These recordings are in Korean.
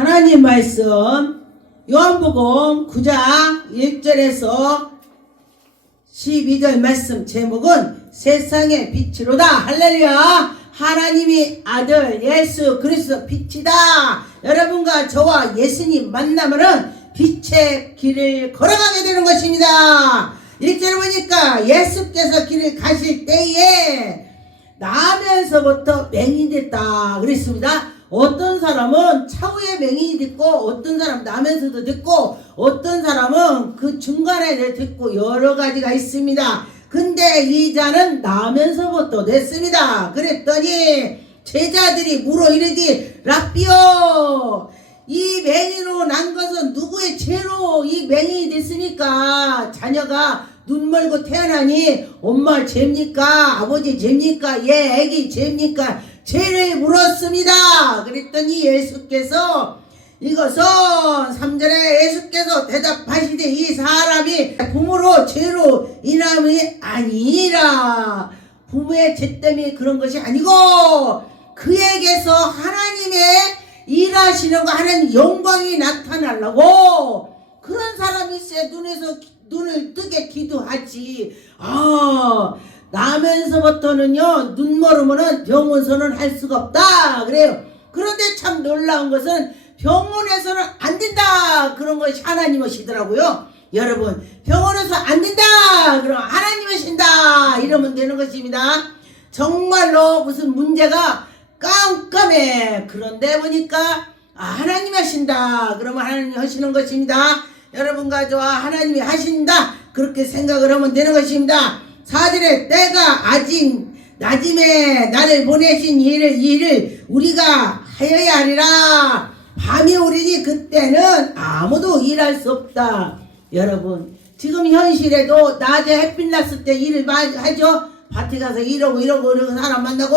하나님 말씀 요한복음 9장 1절에서 12절 말씀 제목은 세상의 빛이로다. 할렐루야. 하나님이 아들 예수 그리스도 빛이다. 여러분과 저와 예수님 만나면은 빛의 길을 걸어가게 되는 것입니다. 1절 보니까 예수께서 길을 가실 때에 나면서부터 맹인이 됐다 그랬습니다. 어떤 사람은 차후에 맹인이 됐고 어떤 사람은 나면서도 됐고 어떤 사람은 그 중간에 됐고 여러 가지가 있습니다. 근데 이 자는 나면서부터 됐습니다. 그랬더니 제자들이 물어 이르디 라비오 이 맹인으로 난 것은 누구의 죄로 이 맹인이 됐습니까? 자녀가 눈 멀고 태어나니 엄마 죄입니까? 아버지 죄입니까? 얘 애기 죄입니까? 죄를 물었습니다. 그랬더니 예수께서 이것은 3절에 예수께서 대답하시되 이 사람이 부모로 죄로 인함이 아니라 부모의 죄 때문에 그런 것이 아니고 그에게서 하나님의 일하시는 거 하는 영광이 나타나려고 그런 사람이 있어야 눈에서 기- 눈을 뜨게 기도하지 아 나면서부터는요 눈 멀으면은 병원서는 할 수가 없다. 그래요. 그런데 참 놀라운 것은 병원에서는 안 된다. 그런 것이 하나님이시더라고요. 여러분 병원에서 안 된다. 그럼 하나님이신다. 이러면 되는 것입니다. 정말로 무슨 문제가 깜깜해. 그런데 보니까 아, 하나님이 하신다. 그러면 하나님이 하시는 것입니다. 여러분과 저와 하나님이 하신다. 그렇게 생각을 하면 되는 것입니다 사절에 때가 아직 낮임에 나를 보내신 일을 이 일을 우리가 하여야 하리라. 밤이 오리니 그때는 아무도 일할 수 없다. 여러분 지금 현실에도 낮에 햇빛 났을 때 일을 많이 하죠? 밭에 가서 이러고 이러고 이러고 사람 만나고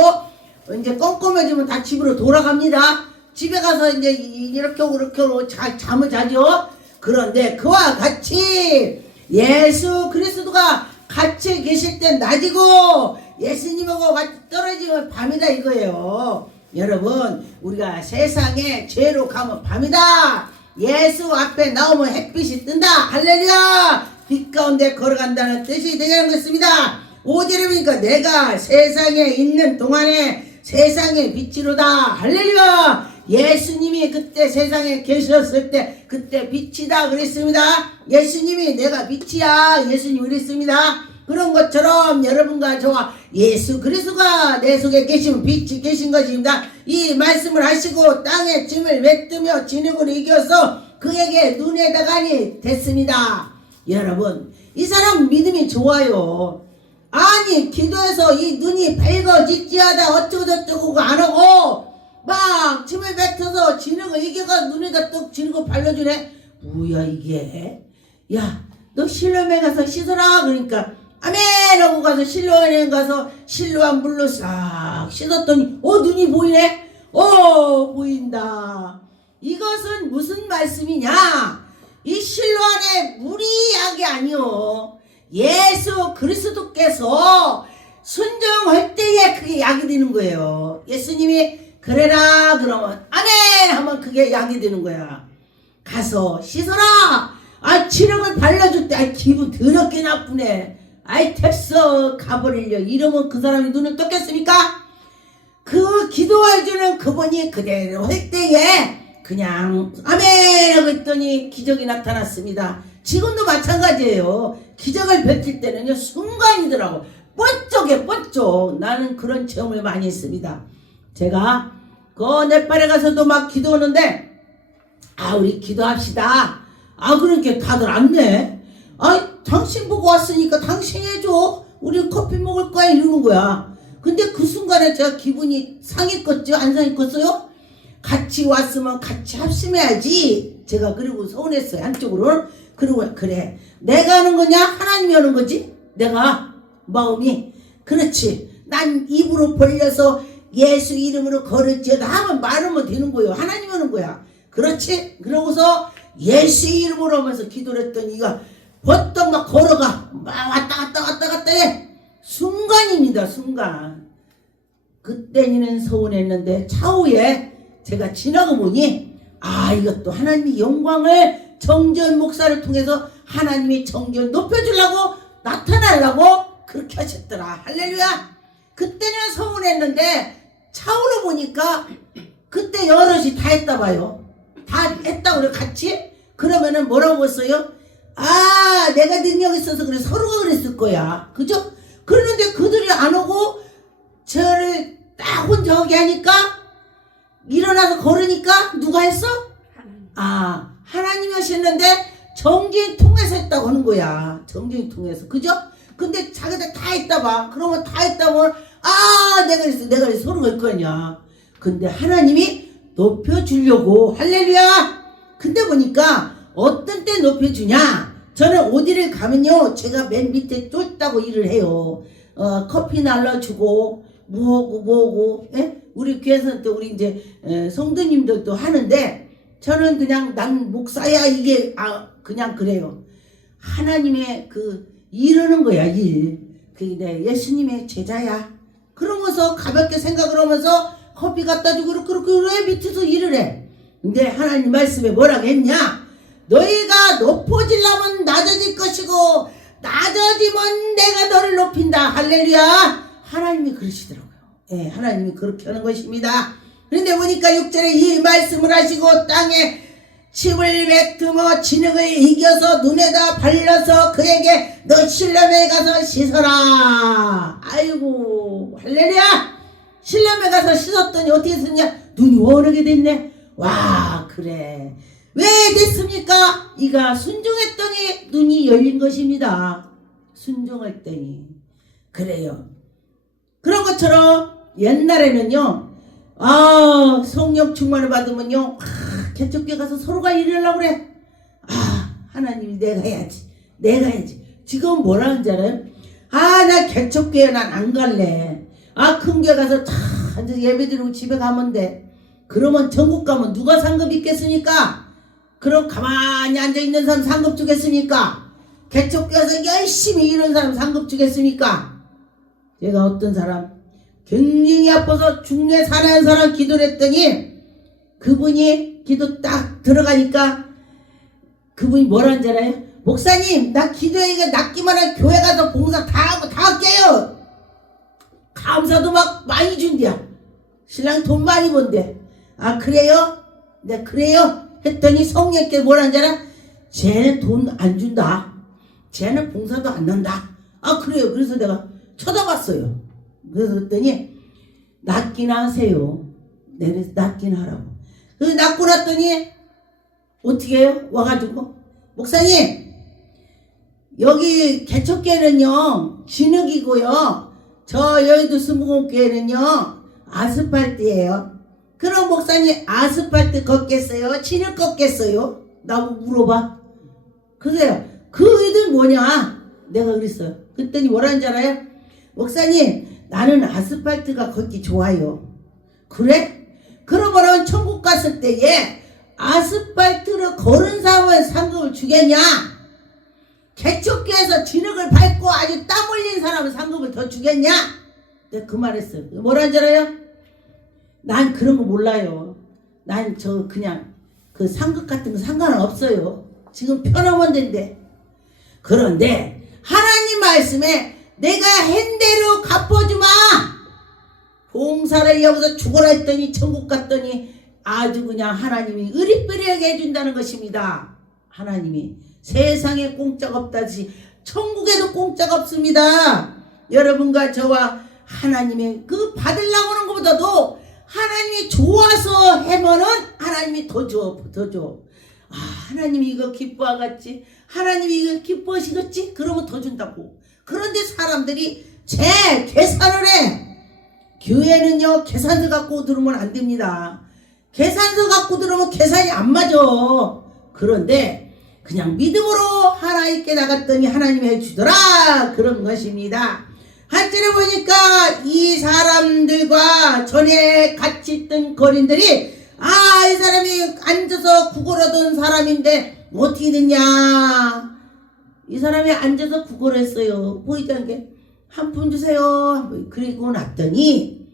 이제 껌껌해지면 다 집으로 돌아갑니다. 집에 가서 이제 이- 이렇게 하고 이렇게 하고 자, 잠을 자죠? 그런데 그와 같이 예수 그리스도가 같이 계실 땐 낮이고 예수님하고 같이 떨어지면 밤이다 이거예요. 여러분 우리가 세상에 죄로 가면 밤이다. 예수 앞에 나오면 햇빛이 뜬다. 할렐루야. 빛 가운데 걸어간다는 뜻이 되는 것입니다. 5절에 보니까 내가 세상에 있는 동안에 세상의 빛이로다. 할렐루야. 예수님이 그때 세상에 계셨을 때 그때 빛이다 그랬습니다. 예수님이 내가 빛이야. 예수님 그랬습니다. 그런 것처럼 여러분과 저와 예수 그리스도가 내 속에 계시면 빛이 계신 것입니다. 이 말씀을 하시고 땅에 짐을 메뜨며 진흙을 이겨서 그에게 눈에 다가니 됐습니다. 여러분 이 사람 믿음이 좋아요. 아니 기도해서 이 눈이 밝아지지하다 어쩌고 저쩌고 안 하고 막 침을 뱉어서 진흙을 이겨가 눈에다 떡 진흙을 발라주네. 뭐야 이게? 야 너 실로에 가서 씻어라. 그러니까 아멘 하고 가서 실로에 가서 실로한 물로 싹 씻었더니 어 눈이 보이네? 어 보인다. 이것은 무슨 말씀이냐? 이 실로 안에 물이 약이 아니요 예수 그리스도께서 순종할 때에 그게 약이 되는 거예요. 예수님이 그래라 그러면 아멘 하면 그게 약이 되는 거야. 가서 씻어라. 아 치력을 발라줄 때 아, 기분 더럽게 나쁘네. 아이 됐어 가버리려 이러면 그 사람이 눈을 떴겠습니까? 그 기도해주는 그분이 그대로 할 때에 그냥 아멘 하고 했더니 기적이 나타났습니다. 지금도 마찬가지예요. 기적을 펼칠 때는요 순간이더라고. 번쩍에 번쩍 나는 그런 체험을 많이 했습니다. 제가 그 네팔에 가서도 막 기도하는데 아 우리 기도합시다. 아 그러니까 다들 안네. 아 당신 보고 왔으니까 당신 해줘. 우리 커피 먹을 거야 이러는 거야. 근데 그 순간에 제가 기분이 상했겠죠? 안 상했겠어요? 같이 왔으면 같이 합심해야지. 제가 그리고 서운했어요. 한쪽으로. 그리고 그래. 내가 하는 거냐? 하나님이 하는 거지? 내가 마음이. 그렇지. 난 입으로 벌려서 예수 이름으로 걸을지어다 하면 말하면 되는 거예요. 하나님 하는 거야. 그렇지? 그러고서 예수 이름으로 하면서 기도를 했더니 이가 버떡 막 걸어가. 막 왔다 갔다 왔다 갔다 해. 순간입니다. 순간. 그때는 서운했는데 차후에 제가 지나고 보니 아 이것도 하나님의 영광을 정전 목사를 통해서 하나님의 정전 높여주려고 나타나려고 그렇게 하셨더라 할렐루야 그때는 서운했는데 차후로 보니까 그때 여럿이 다 했다 봐요. 다 했다 우리 같이? 그러면은 뭐라고 했어요? 아 내가 능력 있어서 그래 서로가 그랬을 거야. 그죠? 그러는데 그들이 안 오고 저를 딱 혼자 하게 하니까 일어나서 걸으니까 누가 했어? 아 하나님이 하셨는데 정진 통해서 했다고 하는 거야. 정진 통해서. 그죠? 근데 자기들 다 했다 봐. 그러면 다 했다면 아 내가 그랬어 내가 그랬어. 서로가 할 거냐 근데 하나님이 높여주려고 할렐루야! 근데 보니까 어떤 때 높여주냐? 저는 어디를 가면요 제가 맨 밑에 쫓다고 일을 해요. 어, 커피 날라주고 뭐하고 뭐하고 예? 우리 교회에서는 또 우리 이제 에, 성도님들도 하는데 저는 그냥 난 목사야 이게 아 그냥 그래요. 하나님의 그 이루는 거야 일. 그내 예수님의 제자야 그러면서 가볍게 생각을 하면서 커피 갖다 주고 그렇게 왜 밑에서 일을 해? 근데 하나님 말씀에 뭐라고 했냐? 너희가 높아지려면 낮아질 것이고 낮아지면 내가 너를 높인다. 할렐루야. 하나님이 그러시더라고요. 예, 하나님이 그렇게 하는 것입니다. 그런데 보니까 6절에 이 말씀을 하시고 땅에 침을 뱉으며 진흙을 이겨서 눈에다 발려서 그에게 너 실lem에 가서 씻어라. 아이고 할렐루야! 실lem에 가서 씻었더니 어떻게 됐냐? 눈이 원하게 됐네. 와 그래. 왜 됐습니까? 이가 순종했더니 눈이 열린 것입니다. 순종했더니. 그래요. 그런 것처럼 옛날에는요 아 성령 충만을 받으면요 아, 개척교회 가서 서로가 일하려고 그래 아 하나님이 내가 해야지 내가 해야지 지금 뭐라 하는지 알아요? 아나 개척교회 난 안 갈래 아 큰 교회 가서 다 예배 드리고 집에 가면 돼 그러면 전국 가면 누가 상급 있겠습니까? 그럼 가만히 앉아있는 사람 상급 주겠습니까? 개척교회에서 열심히 일하는 사람 상급 주겠습니까? 제가 어떤 사람 굉장히 아파서 중내 사는 사람 기도를 했더니 그분이 기도 딱 들어가니까 그분이 뭐라는 줄 알아요? 목사님 나 기도에 낫기만 한 교회 가서 봉사 다 하고 다 할게요. 감사도 막 많이 준대요. 신랑 돈 많이 번대. 아 그래요? 네 그래요? 했더니 성령께 뭐라는 줄 알아? 쟤는 돈 안 준다. 쟤는 봉사도 안 넣는다. 아 그래요. 그래서 내가 쳐다봤어요. 그래서 그랬더니 낫긴 하세요. 내려 낫긴 하라고 그래서 낫고 났더니 어떻게 해요? 와가지고 목사님 여기 개척교회는요 진흙이고요 저 여의도 스무공교회는요 아스팔트예요 그럼 목사님 아스팔트 걷겠어요? 진흙 걷겠어요? 나보고 물어봐 그래요 그 의도 뭐냐 내가 그랬어요 그랬더니 뭐라는 줄 알아요? 목사님 나는 아스팔트가 걷기 좋아요 그래? 그러면은 천국 갔을 때에 아스팔트를 걸은 사람은 상급을 주겠냐? 개척교에서 진흙을 밟고 아주 땀 흘린 사람은 상급을 더 주겠냐? 내가 그 말했어요. 뭐라 줄 알아요? 난 그런 거 몰라요. 난 저 그냥 그 상급 같은 거 상관은 없어요. 지금 편함원대인데. 그런데 하나님 말씀에 내가 한 대로 갚아주마. 봉사를 여기서 죽어라 했더니 천국 갔더니 아주 그냥 하나님이 으리삐리하게 해준다는 것입니다. 하나님이 세상에 공짜가 없다시 천국에도 공짜가 없습니다. 여러분과 저와 하나님의 그 받으려고 하는 것보다도 하나님이 좋아서 해면은 하나님이 더 줘, 더 줘. 아, 하나님이 이거 기뻐하겠지. 하나님이 이거 기뻐하시겠지. 그러면 더 준다고. 그런데 사람들이 제 해. 교회는요 계산서 갖고 들으면 안 됩니다. 계산서 갖고 들으면 계산이 안 맞아. 그런데 그냥 믿음으로 하나님께 나갔더니 하나님이 해주더라 그런 것입니다. 한절에 보니까 이 사람들과 전에 같이 있던 거린들이 아 이 사람이 앉아서 구걸하던 사람인데 어떻게 됐냐 이 사람이 앉아서 구걸했어요 보이지 않게 한 푼 주세요. 그리고 났더니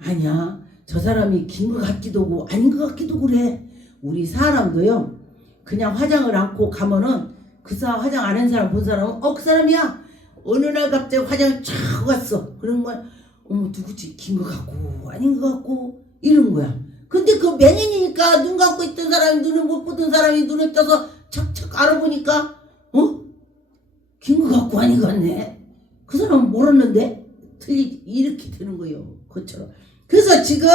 아니야 저 사람이 긴 것 같기도 하고 아닌 것 같기도 그래. 우리 사람도요 그냥 화장을 않고 가면은 그 사람 화장 안 한 사람 본 사람은 어 그 사람이야 어느 날 갑자기 화장을 쫙 갔어 그런 건 어머 누구지 긴거 같고 아닌 거 같고 이런 거야 근데 그 맹인이니까 눈 감고 있던 사람이 눈을 못 보던 사람이 눈을 떠서 착착 알아보니까 어? 긴거 같고 아닌 거 같네 그 사람은 모르는데 틀리 이렇게 되는 거예요. 그처럼. 그래서 지금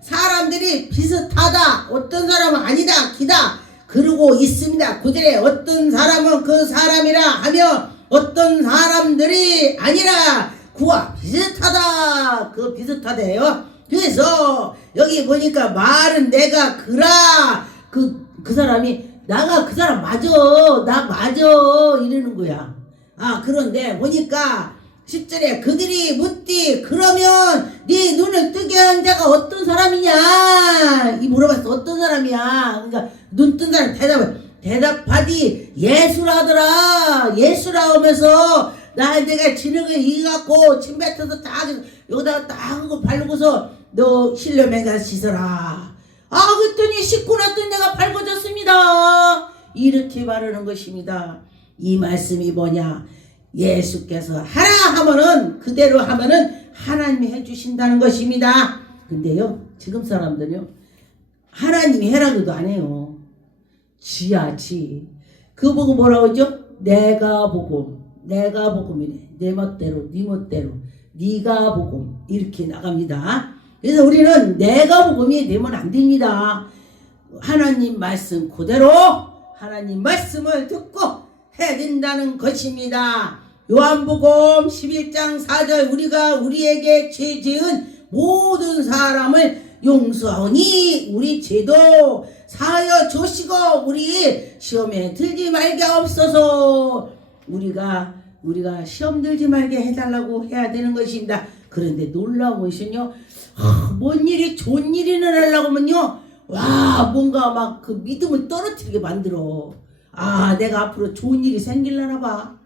사람들이 비슷하다 어떤 사람은 아니다 기다 그러고 있습니다. 구절에 어떤 사람은 그 사람이라 하며 어떤 사람들이 아니라 그와 비슷하다 그 비슷하대요. 그래서 여기 보니까 말은 내가 그라 그, 그 사람이 나가 그 사람 맞아 나 맞아 이러는 거야. 아 그런데 보니까 10절에 그들이 묻디 그러면 네 눈을 뜨게 한 자가 어떤 사람이냐? 이 물어봤어 어떤 사람이야? 그러니까 눈 뜬 사람 대답을 대답하디 예수라더라. 예수라 하면서 나 내가 지능을 이갖고 침 뱉어서 딱 여기다가 딱 하고 바르고서 너 실려 매가 씻어라. 아 그랬더니 씻고 났더니 내가 밝아졌습니다. 이렇게 바르는 것입니다. 이 말씀이 뭐냐 예수께서 하라 하면은 그대로 하면은 하나님이 해주신다는 것입니다. 근데요 지금 사람들요 하나님이 해라고도 안 해요. 지야 지. 그거 보고 뭐라고 하죠? 내가 복음, 내가 복음이네. 내 멋대로, 네 멋대로, 네가 복음 이렇게 나갑니다. 그래서 우리는 내가 복음이 되면 안 됩니다. 하나님 말씀 그대로 하나님 말씀을 듣고 해야 된다는 것입니다. 요한복음 11장 4절 우리가 우리에게 죄 지은 모든 사람을 용서하니 우리 죄도 사하여 주시고 우리 시험에 들지 말게 없어서 우리가 우리가 시험 들지 말게 해달라고 해야 되는 것입니다. 그런데 놀라운 것은요, 아, 뭔 일이 좋은 일이 일어나려고 하면요, 와 뭔가 막 그 믿음을 떨어뜨리게 만들어. 아 내가 앞으로 좋은 일이 생길라나 봐.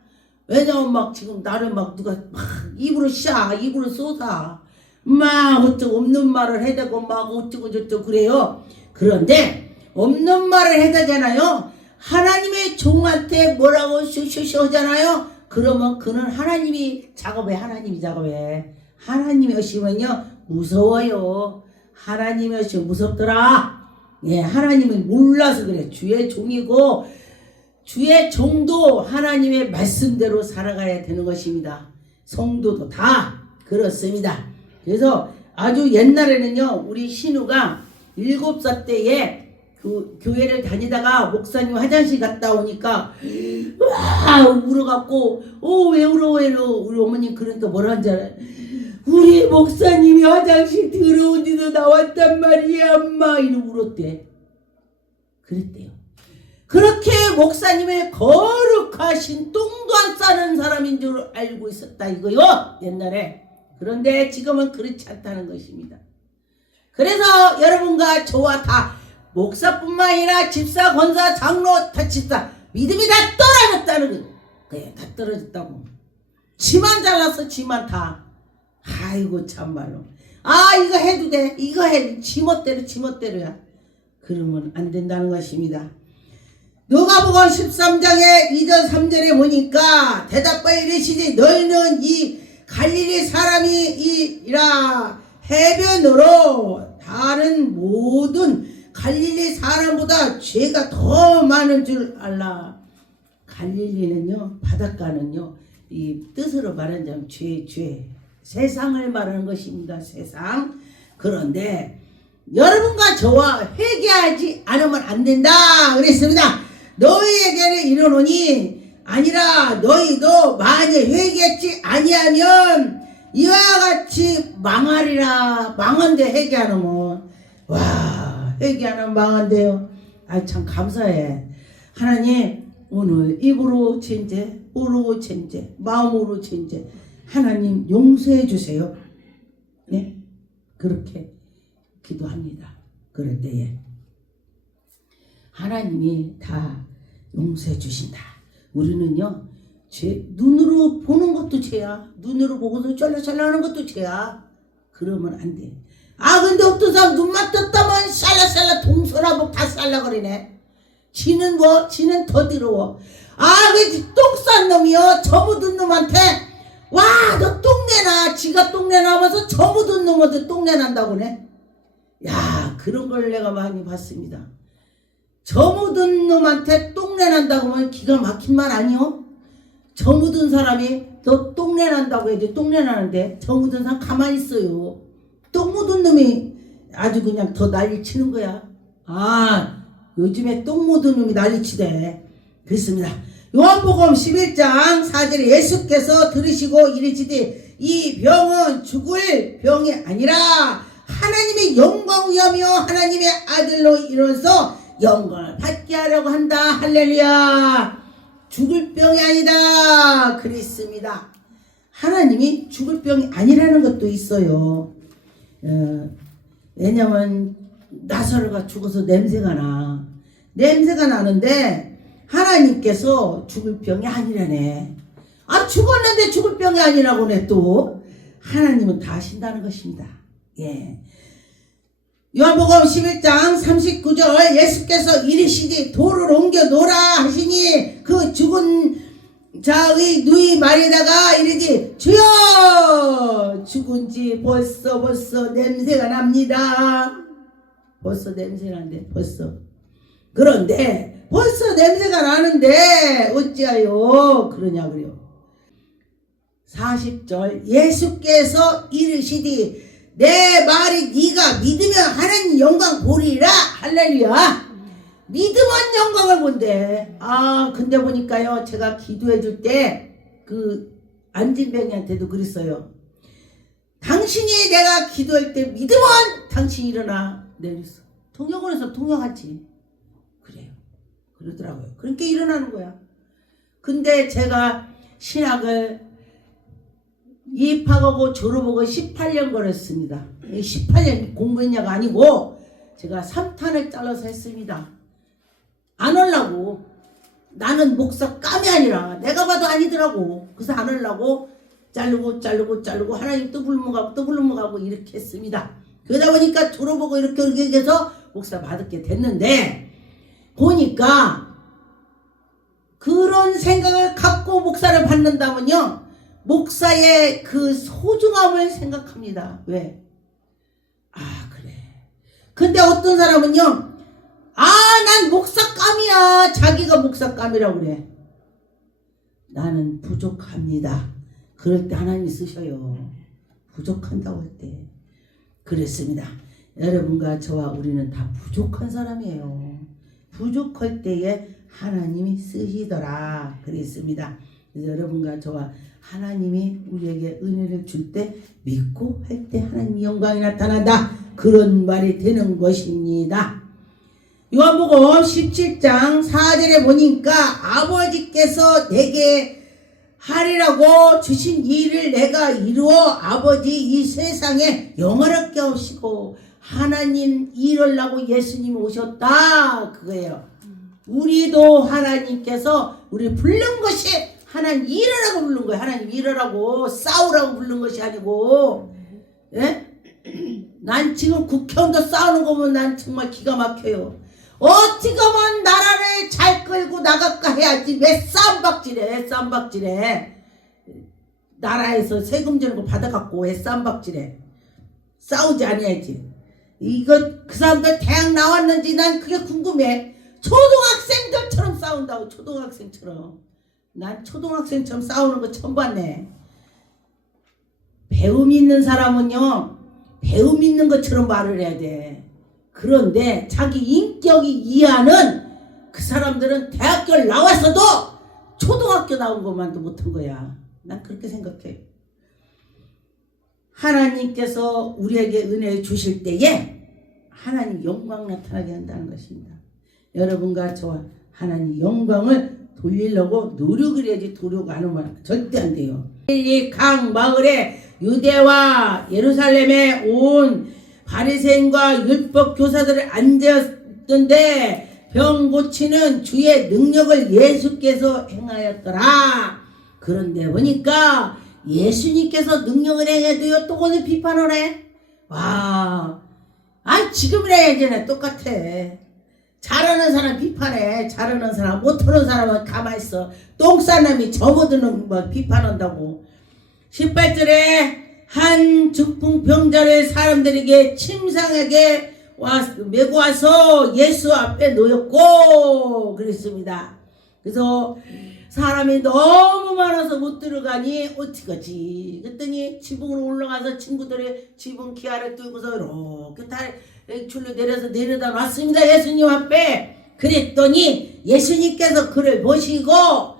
왜냐면 막 지금 나를 막 누가 막 입으로 샤 입으로 쏟아. 막 어쩌고 없는 말을 해대고 막 어쩌고 저쩌고 그래요. 그런데 없는 말을 해대잖아요. 하나님의 종한테 뭐라고 쇼쇼쇼 하잖아요. 그러면 그는 하나님이 작업해 하나님이 작업해. 하나님이 오시면요 무서워요. 하나님이 오시면 무섭더라. 예 하나님은 몰라서 그래. 주의 종이고 주의 종도 하나님의 말씀대로 살아가야 되는 것입니다. 성도도 다 그렇습니다. 그래서 아주 옛날에는요, 우리 신우가 일곱 살 때에 그 교회를 다니다가 목사님 화장실 갔다 오니까 와 울어갖고 어왜 울어 왜 울어 우리 어머님 그러니까 뭐라 한지 알아요? 우리 목사님이 화장실 들어오지도 나왔단 말이야 엄마 이러고 울었대 그랬대요 그렇게 목사님의 거룩하신 똥도 안 싸는 사람인 줄 알고 있었다 이거요. 옛날에. 그런데 지금은 그렇지 않다는 것입니다. 그래서 여러분과 저와 다 목사뿐만 아니라 집사 권사 장로 다 집사 믿음이 다 떨어졌다는 거 그래 다 떨어졌다고. 지만 잘났어 지만 다. 아이고 참말로. 아 이거 해도 돼. 이거 해. 지멋대로 지멋대로야. 그러면 안 된다는 것입니다 누가복음 13장의 2절 3절에 보니까 대답하여 이르시되 너희는 이 갈릴리 사람이라 해변으로 다른 모든 갈릴리 사람보다 죄가 더 많은 줄 알라. 갈릴리는요 바닷가는요 이 뜻으로 말하자면 죄, 죄 세상을 말하는 것입니다. 세상 그런데 여러분과 저와 회개하지 않으면 안 된다 그랬습니다. 너희에게는 이르노니 아니라 너희도 만일 회개했지 아니하면 이와 같이 망하리라. 망한데 회개 안 하면 와 회개 안 하면 망한대요. 아 참 감사해. 하나님 오늘 입으로 천재 오로 천재 마음으로 천재. 하나님 용서해 주세요. 네? 그렇게 기도합니다. 그럴 때에 하나님이 다 용서해 주신다. 우리는요, 죄, 눈으로 보는 것도 죄야. 눈으로 보고서 쩔렁쩔렁 하는 것도 죄야. 그러면 안 돼. 아 근데 어떤 사람 눈만 떴다면 샬라샬라 동서나복 다 쌀라거리네 지는 뭐 지는 더 더러워 아 그똥싼 놈이요 저 묻은 놈한테 와 너 똥내나 지가 똥내 나면서 저 묻은 놈한테 똥내 난다고 네 야 그런 걸 내가 많이 봤습니다 저 묻은 놈한테 똥내 난다고 하면 기가 막힌 말 아니요 저 묻은 사람이 너 똥내 난다고 해야지 똥내 나는데 저 묻은 사람 가만히 있어요. 똥 묻은 놈이 아주 그냥 더 난리 치는 거야. 아 요즘에 똥 묻은 놈이 난리 치대. 그렇습니다. 요한복음 11장 4절에 예수께서 들으시고 이르시되 이 병은 죽을 병이 아니라 하나님의 영광 위하며 하나님의 아들로 이뤄서 영광을 받게 하려고 한다. 할렐루야. 죽을 병이 아니다. 그랬습니다. 하나님이 죽을 병이 아니라는 것도 있어요. 어, 왜냐면 나사로가 죽어서 냄새가 나. 냄새가 나는데 하나님께서 죽을 병이 아니라네. 아 죽었는데 죽을 병이 아니라고네 또. 하나님은 다 하신다는 것입니다. 예. 요한복음 11장 39절 예수께서 이르시되 돌을 옮겨 놓으라 하시니 그 죽은 자의 누이 말에다가 이르지 주여 죽은지 벌써 벌써 냄새가 납니다. 벌써 냄새 나는데 벌써. 그런데 벌써 냄새가 나는데 어찌하여 그러냐 그래요. 40절 예수께서 이르시디 내 말이 네가 믿으면 하나님 영광 보리라. 할렐루야. 믿으면 영광을 본대. 아 근데 보니까요 제가 기도해 줄 때 그 안진병이한테도 그랬어요. 당신이 내가 기도할 때 믿으면 당신이 일어나. 내렸어. 통역원에서 통역하지. 그래요. 그러더라고요. 그러니까 일어나는 거야. 근데 제가 신학을 입학하고 졸업하고 18년 걸렸습니다. 18년 공부했냐가 아니고 제가 3탄을 잘라서 했습니다. 안 하려고 나는 목사 깜이 아니라 내가 봐도 아니더라고. 그래서 안 하려고 자르고 자르고 자르고 하나님 또 불문가고 또 불문가고 이렇게 했습니다. 그러다 보니까 졸업하고 이렇게 이렇게 해서 목사 받게 됐는데 보니까 그런 생각을 갖고 목사를 받는다면요. 목사의 그 소중함을 생각합니다. 왜? 아, 그래. 근데 어떤 사람은요, 아, 난 목사감이야. 자기가 목사감이라고 그래. 나는 부족합니다. 그럴 때 하나님이 쓰셔요. 부족한다고 할 때. 그랬습니다. 여러분과 저와 우리는 다 부족한 사람이에요. 부족할 때에 하나님이 쓰시더라. 그랬습니다. 여러분과 저와 하나님이 우리에게 은혜를 줄 때 믿고 할 때 하나님 영광이 나타난다. 그런 말이 되는 것입니다. 요한복음 17장 4절에 보니까 아버지께서 내게 하리라고 주신 일을 내가 이루어 아버지 이 세상에 영원하게 하시고 하나님 일하려고 예수님 오셨다 그거예요. 우리도 하나님께서 우리 부른 것이 하나님 일하라고 부른 거예요. 하나님 일하라고 싸우라고 부른 것이 아니고 예? 난 지금 국회의원도 싸우는 거 보면 난 정말 기가 막혀요. 어떻게 하면 나라를 잘 끌고 나갈까 해야지. 왜 쌈박질해? 쌈박질해? 나라에서 세금 주는 거 받아갖고 왜 쌈박질해? 싸우지 아니야지. 이거 그 사람들 대학 나왔는지 난 그게 궁금해. 초등학생들처럼 싸운다고 초등학생처럼 난 초등학생처럼 싸우는 거 처음 봤네 배움 있는 사람은요 배움 있는 것처럼 말을 해야 돼 그런데 자기 인격이 이하는 그 사람들은 대학교를 나왔어도 초등학교 나온 것만도 못한 거야. 난 그렇게 생각해. 하나님께서 우리에게 은혜 주실 때에 하나님 영광 나타나게 한다는 것입니다. 여러분과 저와 하나님 영광을 돌리려고 노력을 해야지 안 하면 절대 안 돼요. 이 각 마을에 유대와 예루살렘에 온 바리새인과 율법 교사들을 앉았던데 병 고치는 주의 능력을 예수께서 행하였더라. 그런데 보니까 예수님께서 능력을 행해도요 또 거기서 비판을 해. 와, 아 지금이나 예전에 똑같아. 잘하는 사람 비판해. 잘하는 사람 못하는 사람은 가만히 있어. 똥싼 놈이 접어드는 뭐 비판한다고. 18절에 한 죽풍병자를 사람들에게 침상에게 와, 메고 와서 예수 앞에 놓였고 그랬습니다. 그래서 사람이 너무 많아서 못 들어가니 어떡하지? 그랬더니 지붕으로 올라가서 친구들의 지붕 기아를 뚫고서 이렇게 다 줄로 내려서 내려다 놨습니다. 예수님 앞에. 그랬더니 예수님께서 그를 보시고 와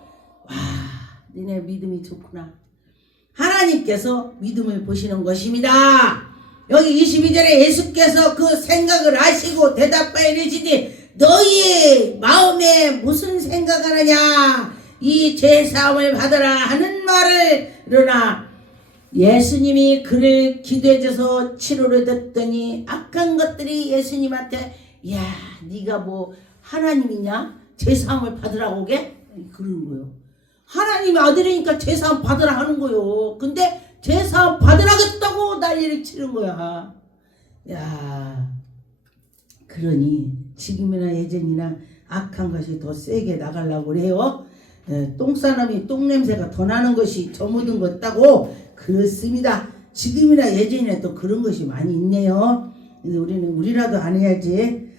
니네 믿음이 좋구나. 하나님께서 믿음을 보시는 것입니다. 여기 22절에 예수께서 그 생각을 아시고 대답하여 이르시니 너희 마음에 무슨 생각하느냐 이 죄사함을 받으라 하는 말을 그러나 예수님이 그를 기도해 줘서 치료를 듣더니 악한 것들이 예수님한테 야 네가 뭐 하나님이냐 죄사함을 받으라고 오게 그러는 거예요. 하나님의 아들이니까 죄사함 받으라 하는 거요. 근데 죄사함 받으라겠다고 난리를 치는 거야. 야, 그러니 지금이나 예전이나 악한 것이 더 세게 나가려고 그래요. 예, 똥사람이 똥냄새가 더 나는 것이 저 묻은 것 같다고 그렇습니다. 지금이나 예전이나 또 그런 것이 많이 있네요. 우리는 우리라도 안 해야지.